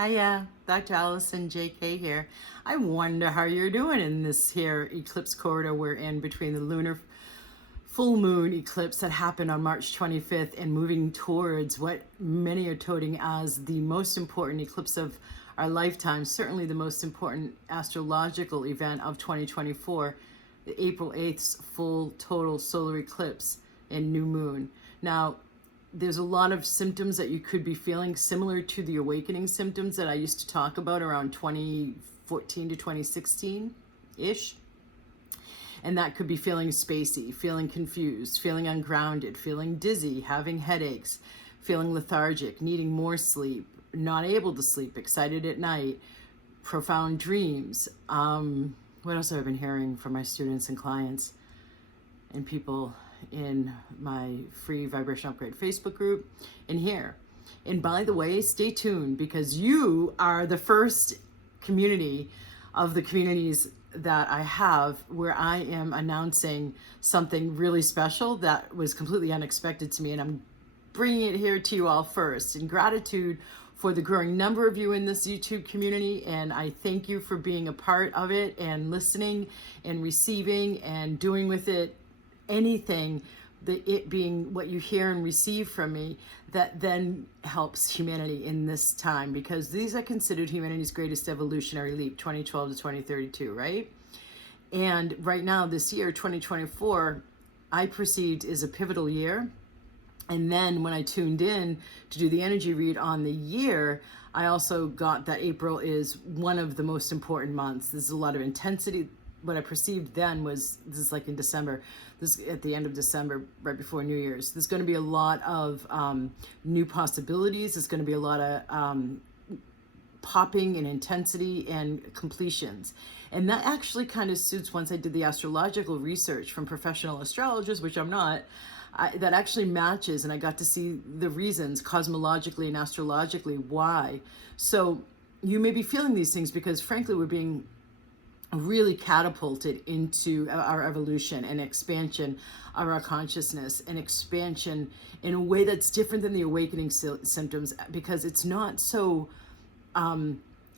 Hiya, Dr. Allison JK here. I wonder how you're doing in this here eclipse corridor we're in between the lunar full moon eclipse that happened on March 25th and moving towards what many are touting as the most important eclipse of our lifetime, certainly the most important astrological event of 2024, the April 8th full total solar eclipse and new moon. Now, there's a lot of symptoms that you could be feeling similar to the awakening symptoms that I used to talk about around 2014 to 2016-ish. And that could be feeling spacey, feeling confused, feeling ungrounded, feeling dizzy, having headaches, feeling lethargic, needing more sleep, not able to sleep, excited at night, profound dreams. What else have I been hearing from my students and clients and people in my free vibration upgrade Facebook group and here? And by the way, stay tuned, because you are the first community of the communities that I have where I am announcing something really special that was completely unexpected to me, and I'm bringing it here to you all first in gratitude for the growing number of you in this YouTube community. And I thank you for being a part of it and listening and receiving and doing with it anything, it being what you hear and receive from me, that then helps humanity in this time, because these are considered humanity's greatest evolutionary leap, 2012 to 2032, right? And right now, this year, 2024, I perceived is a pivotal year. And then when I tuned in to do the energy read on the year, I also got that April is one of the most important months. There's a lot of intensity. What I perceived then was, this is like in December, this at the end of December, right before New Year's, there's going to be a lot of new possibilities. There's going to be a lot of popping and intensity and completions. And that actually kind of suits, once I did the astrological research from professional astrologers, which I'm not, that actually matches, and I got to see the reasons cosmologically and astrologically why. So you may be feeling these things because, frankly, we're being really catapulted into our evolution and expansion of our consciousness, and expansion in a way that's different than the awakening symptoms, because it's not so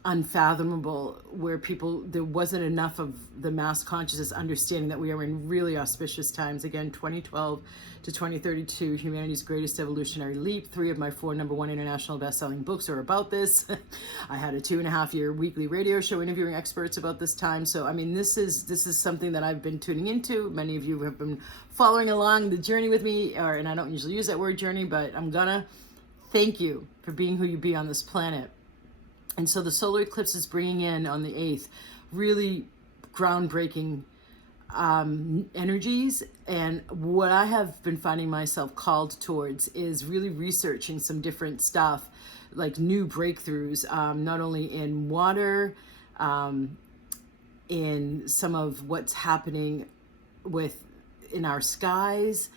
unfathomable, where there wasn't enough of the mass consciousness understanding that we are in really auspicious times. Again, 2012 to 2032, humanity's greatest evolutionary leap. 3 of my 4 #1 international best-selling books are about this. I had a 2.5-year weekly radio show interviewing experts about this time. So, I mean, this is something that I've been tuning into. Many of you have been following along the journey with me, and I don't usually use that word journey, but I'm gonna thank you for being who you be on this planet. And so the solar eclipse is bringing in on the 8th really groundbreaking energies. And what I have been finding myself called towards is really researching some different stuff, like new breakthroughs, not only in water, in some of what's happening in our skies,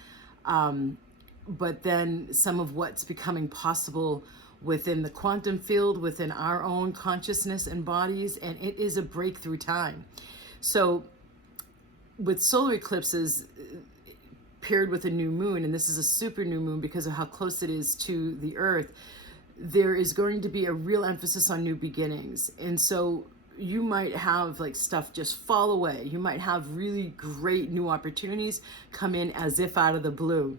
but then some of what's becoming possible within the quantum field, within our own consciousness and bodies. And it is a breakthrough time. So with solar eclipses paired with a new moon, and this is a super new moon because of how close it is to the earth, there is going to be a real emphasis on new beginnings. And so you might have like stuff just fall away. You might have really great new opportunities come in as if out of the blue.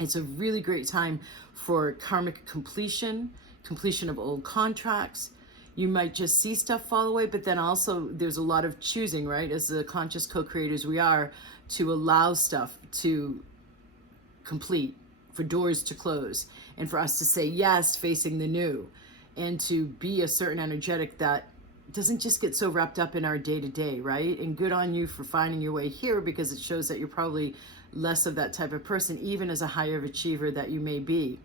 It's a really great time for karmic completion of old contracts. You might just see stuff fall away, but then also there's a lot of choosing, right? As the conscious co-creators we are, to allow stuff to complete, for doors to close, and for us to say yes, facing the new, and to be a certain energetic that doesn't just get so wrapped up in our day-to-day, right? And good on you for finding your way here, because it shows that you're probably less of that type of person, even as a higher achiever that you may be.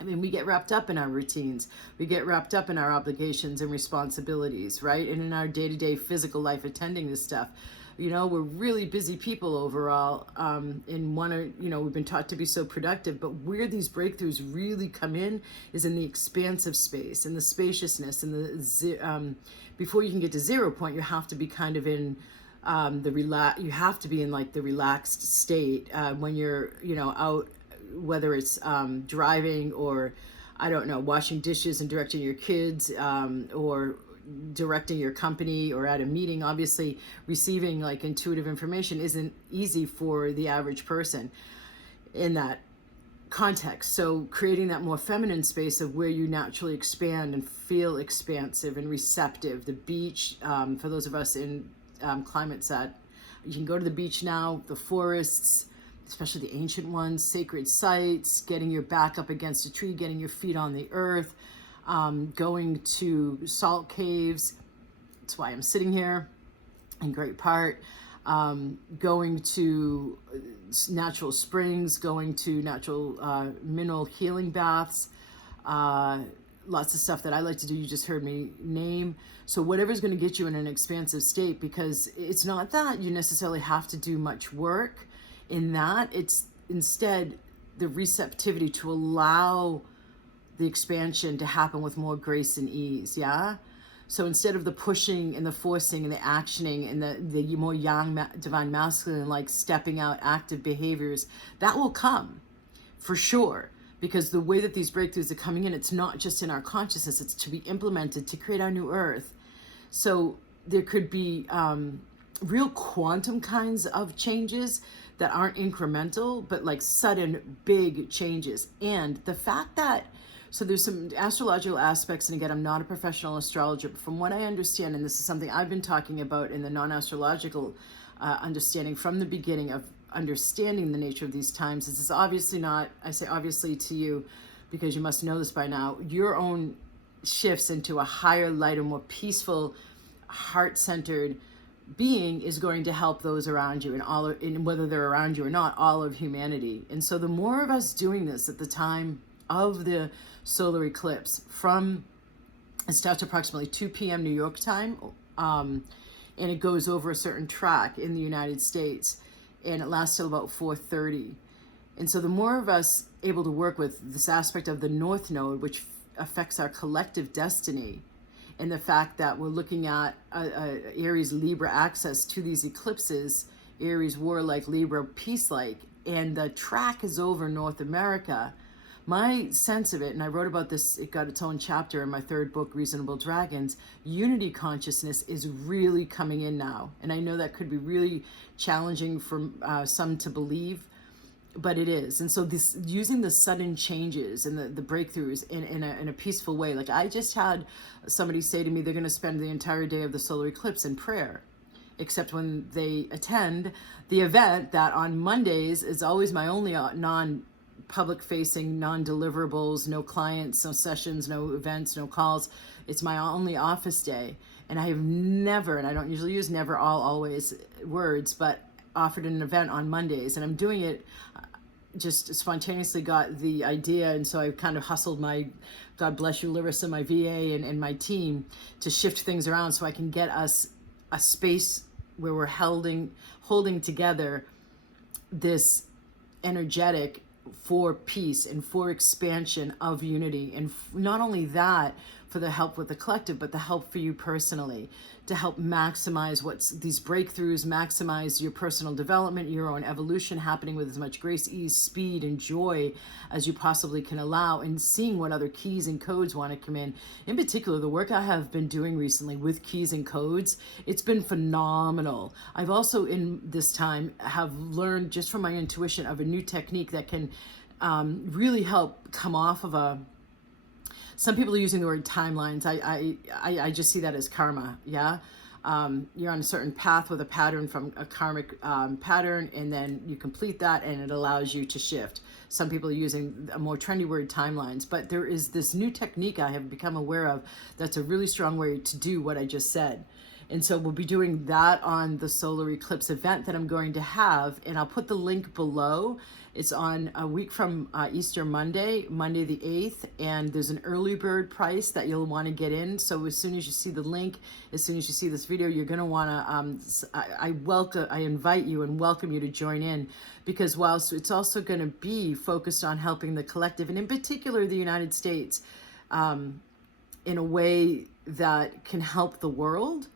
I mean, we get wrapped up in our routines. We get wrapped up in our obligations and responsibilities, right? And in our day-to-day physical life, attending this stuff. You know, we're really busy people overall, and we've been taught to be so productive, but where these breakthroughs really come in is in the expansive space, and the spaciousness, and before you can get to 0 point, you have to be kind of in you have to be in like the relaxed state when you're out, whether it's driving or I don't know, washing dishes and directing your kids, or directing your company or at a meeting. Obviously, receiving like intuitive information isn't easy for the average person in that context. So creating that more feminine space of where you naturally expand and feel expansive and receptive. The beach, for those of us in climates that you can go to the beach now, the forests, especially the ancient ones, sacred sites, getting your back up against a tree, getting your feet on the earth, going to salt caves. That's why I'm sitting here in great part. Going to natural springs, going to natural mineral healing baths, lots of stuff that I like to do. You just heard me name. So whatever's going to get you in an expansive state, because it's not that you necessarily have to do much work in that. It's instead the receptivity to allow the expansion to happen with more grace and ease. Yeah. So instead of the pushing and the forcing and the actioning and the more yang divine masculine, like stepping out active behaviors, that will come for sure. Because the way that these breakthroughs are coming in, it's not just in our consciousness, it's to be implemented to create our new earth. So there could be real quantum kinds of changes that aren't incremental, but like sudden big changes. And the fact that, so there's some astrological aspects, and again, I'm not a professional astrologer, but from what I understand, and this is something I've been talking about in the non-astrological understanding from the beginning of understanding the nature of these times, this is obviously not, I say obviously to you because you must know this by now, your own shifts into a higher light, a more peaceful, heart-centered being is going to help those around you, and whether they're around you or not, all of humanity. And so the more of us doing this at the time of the solar eclipse, it starts approximately 2 p.m. New York time, and it goes over a certain track in the United States, and it lasts till about 4:30. And so the more of us able to work with this aspect of the North Node, which affects our collective destiny, and the fact that we're looking at Aries Libra access to these eclipses, Aries warlike, Libra peace-like, and the track is over North America. My sense of it, and I wrote about this, it got its own chapter in my third book, Reasonable Dragons, unity consciousness is really coming in now. And I know that could be really challenging for some to believe, but it is. And so this, using the sudden changes and the breakthroughs in a peaceful way. Like I just had somebody say to me, they're going to spend the entire day of the solar eclipse in prayer, except when they attend the event that on Mondays is always my only non-public facing, non-deliverables, no clients, no sessions, no events, no calls. It's my only office day. And I have never, and I don't usually use never, always words, but offered an event on Mondays. And I'm doing it, just spontaneously got the idea. And so I kind of hustled my, God bless you, Larissa, my VA and my team to shift things around so I can get us a space where we're holding together this energetic for peace and for expansion of unity. And not only that, for the help with the collective, but the help for you personally, to help maximize what's these breakthroughs, maximize your personal development, your own evolution happening with as much grace, ease, speed, and joy as you possibly can allow, and seeing what other keys and codes want to come in. In particular, the work I have been doing recently with keys and codes, it's been phenomenal. I've also in this time have learned just from my intuition of a new technique that can really help come off of some people are using the word timelines. I just see that as karma. Yeah. You're on a certain path with a pattern from a karmic pattern, and then you complete that and it allows you to shift. Some people are using a more trendy word, timelines, but there is this new technique I have become aware of that's a really strong way to do what I just said. And so we'll be doing that on the solar eclipse event that I'm going to have, and I'll put the link below. It's on a week from Easter Monday the 8th, and there's an early bird price that you'll want to get in. So as soon as you see the link, as soon as you see this video, you're going to want to, I invite you and welcome you to join in, because whilst it's also going to be focused on helping the collective, and in particular the United States, in a way that can help the world,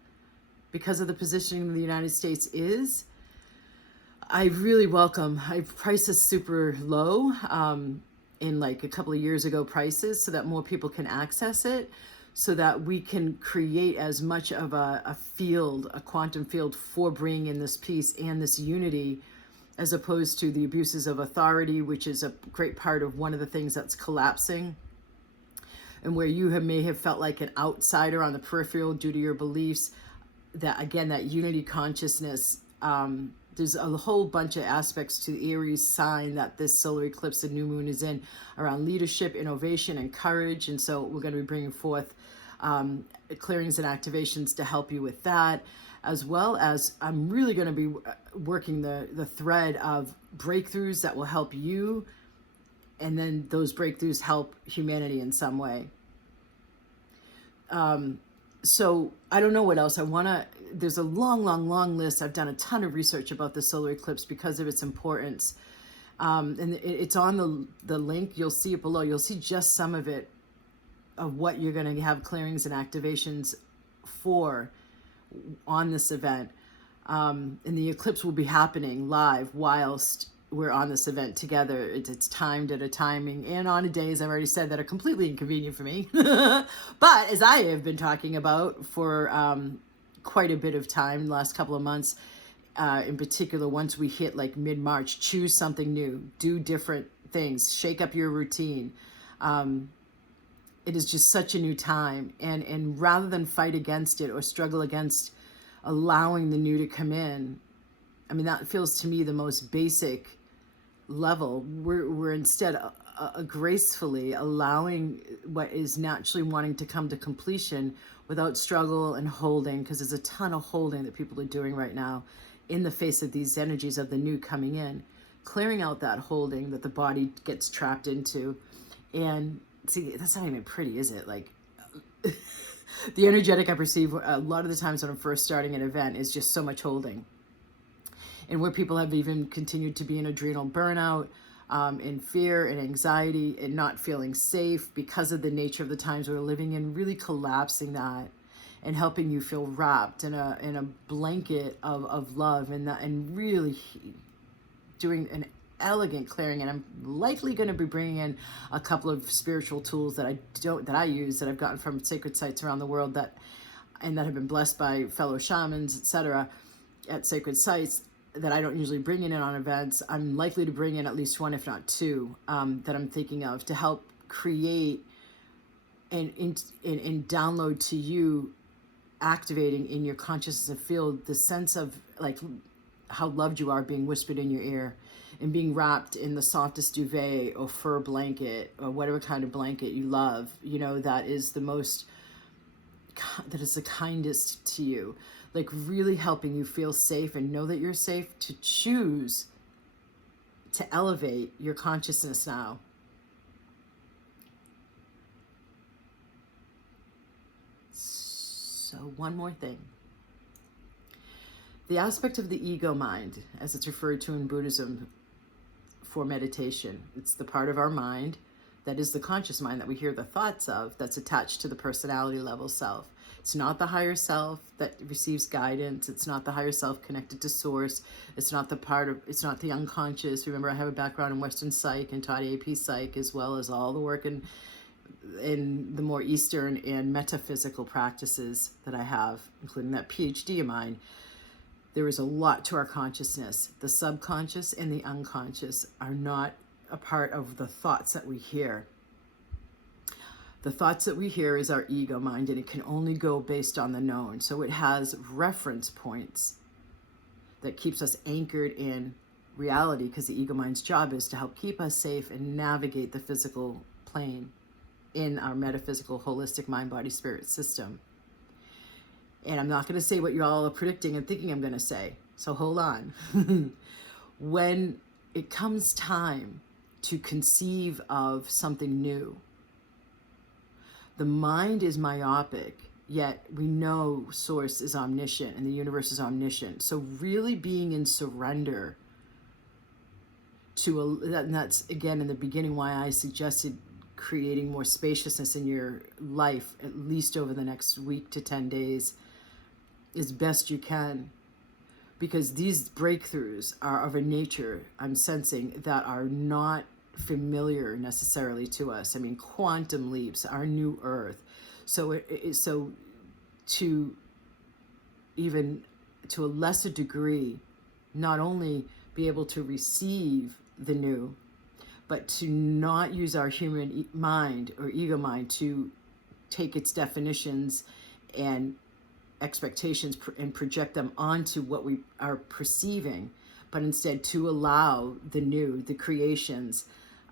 because of the positioning the United States is, I really welcome. I price is super low, in like a couple of years ago prices so that more people can access it, so that we can create as much of a field, a quantum field for bringing in this peace and this unity, as opposed to the abuses of authority, which is a great part of one of the things that's collapsing, and where you may have felt like an outsider on the peripheral due to your beliefs. That again, that unity consciousness, there's a whole bunch of aspects to the Aries sign that this solar eclipse and new moon is in, around leadership, innovation, and courage. And so we're going to be bringing forth clearings and activations to help you with that, as well as I'm really going to be working the thread of breakthroughs that will help you, and then those breakthroughs help humanity in some way. So I don't know what else I want to, there's a long list. I've done a ton of research about the solar eclipse because of its importance. And it's on the link. You'll see it below. You'll see just some of it, of what you're going to have clearings and activations for on this event. And the eclipse will be happening live whilst we're on this event together. It's timed at a timing and on a day, as I've already said, that are completely inconvenient for me. But as I have been talking about for quite a bit of time, the last couple of months, in particular, once we hit like mid-March, choose something new, do different things, shake up your routine. It is just such a new time. And rather than fight against it or struggle against allowing the new to come in, I mean, that feels to me the most basic level. We're instead gracefully allowing what is naturally wanting to come to completion without struggle and holding, because there's a ton of holding that people are doing right now in the face of these energies of the new coming in, clearing out that holding that the body gets trapped into. And see, that's not even pretty, is it? Like the energetic I perceive a lot of the times when I'm first starting an event is just so much holding. And where people have even continued to be in adrenal burnout, in fear and anxiety and not feeling safe because of the nature of the times we're living in, really collapsing that and helping you feel wrapped in a blanket of love, and really doing an elegant clearing. And I'm likely going to be bringing in a couple of spiritual tools that I use, that I've gotten from sacred sites around the world, that have been blessed by fellow shamans, etc., at sacred sites, that I don't usually bring in on events. I'm likely to bring in at least one, if not two, that I'm thinking of to help create and download to you, activating in your consciousness and field the sense of like how loved you are being whispered in your ear, and being wrapped in the softest duvet or fur blanket or whatever kind of blanket you love, that is the kindest to you. Like really helping you feel safe and know that you're safe to choose to elevate your consciousness now. So one more thing. The aspect of the ego mind, as it's referred to in Buddhism for meditation, it's the part of our mind that is the conscious mind that we hear the thoughts of, that's attached to the personality level self. It's not the higher self that receives guidance. It's not the higher self connected to source. It's not it's not the unconscious. Remember, I have a background in Western psych and taught AP psych, as well as all the work in the more Eastern and metaphysical practices that I have, including that PhD of mine. There is a lot to our consciousness. The subconscious and the unconscious are not a part of the thoughts that we hear. The thoughts that we hear is our ego mind, and it can only go based on the known. So it has reference points that keeps us anchored in reality, because the ego mind's job is to help keep us safe and navigate the physical plane in our metaphysical, holistic mind, body, spirit system. And I'm not going to say what you all are predicting and thinking I'm going to say. So hold on. When it comes time to conceive of something new, the mind is myopic, yet we know source is omniscient and the universe is omniscient. So really being in surrender and that's again in the beginning why I suggested creating more spaciousness in your life, at least over the next week to 10 days, as best you can. Because these breakthroughs are of a nature, I'm sensing, that are not familiar necessarily to us. I mean, quantum leaps, our new earth. So to even to a lesser degree, not only be able to receive the new, but to not use our human mind or ego mind to take its definitions and expectations and project them onto what we are perceiving, but instead to allow the new, the creations,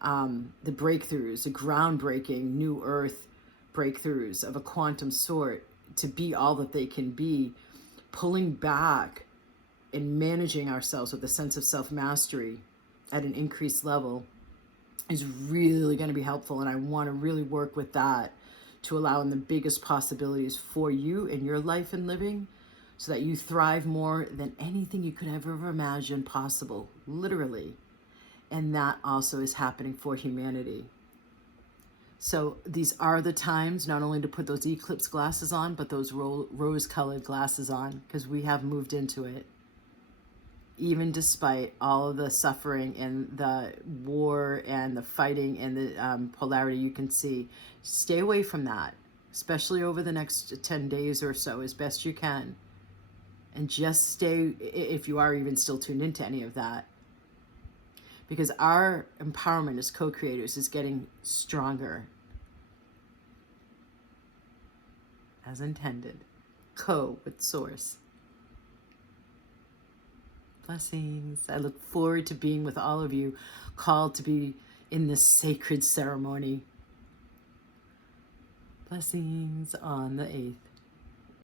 the breakthroughs, the groundbreaking new earth breakthroughs of a quantum sort to be all that they can be, pulling back and managing ourselves with a sense of self-mastery at an increased level is really going to be helpful. And I want to really work with that to allow in the biggest possibilities for you in your life and living, so that you thrive more than anything you could ever imagine possible, literally. And that also is happening for humanity. So these are the times not only to put those eclipse glasses on, but those rose-colored glasses on, because we have moved into it. Even despite all of the suffering and the war and the fighting and the polarity you can see, stay away from that, especially over the next 10 days or so, as best you can. And just stay, if you are even still tuned into any of that, because our empowerment as co-creators is getting stronger, as intended, with source. Blessings. I look forward to being with all of you, called to be in this sacred ceremony. Blessings on the 8th.